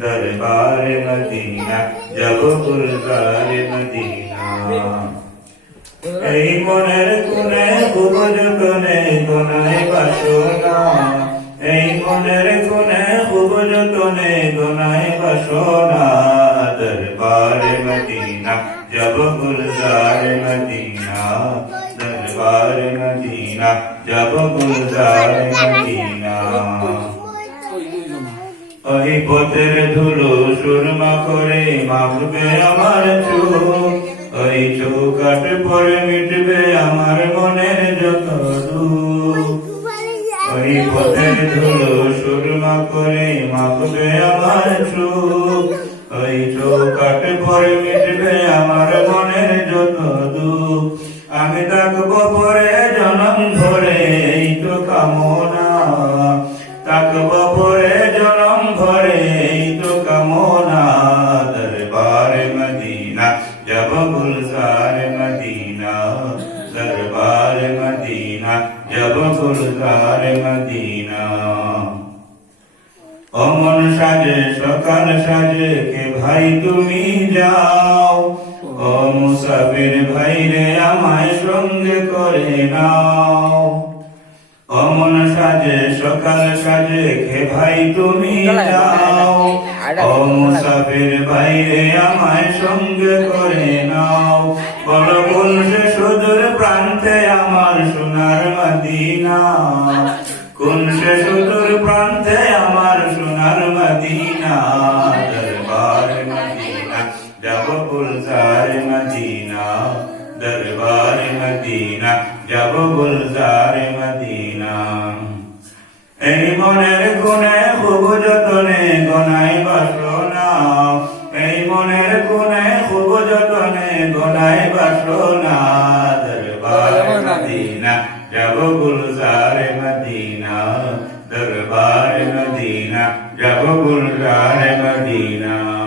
দরবার মদিনা যাব গুলজার মদিনা এই মনের কোণে খুব যতনে গোনায় বাসনা এই মনের কোণে খুব যতনে গোনায় বাসনা দরবার মদিনা যাব গুলজার মদিনা দরবার মদিনা যাব গুলজার মদিনা ওই পথের ধুলো সুরমা করে মাপবে আমার চোখ। ওই চৌকাট পরে মিটবে আমার মনের যত ওই পথের ধুলো সুরমা করে মাপবে আমার চোখ। ওই চৌকাট পরে মিটবে আমার মনের যত দুঃখ। আমি থাকব পরে জব গুলজার মদিনা দরবার মদিনা জব গুলজার মদিনা অমন সাজে সকাল সাজে কে ভাই তুমি যাও ও মুসাফির ভাই রে আমায় সঙ্গে করে নাও অমন সাজে সকাল সাজে কে ভাই তুমি যাও ও মুসাফির ভাই রে আমায় সঙ্গে করে নাও। বল কোন সে সুদূর প্রান্তে আমার সোনার মদিনা। কোন সে সুদূর প্রান্তে আমার সোনার মদিনা? দরবার মদিনা, যাব গুলজার মদিনা। দরবার মদিনা, যাব গুলজার মদিনা। এই মনের গুণে খুব যতনে গনাই যতনে গনাই বাসনা দরবার মদিনা যাব গুলজার মদিনা দরবার মদিনা যাব গুলজার মদিনা।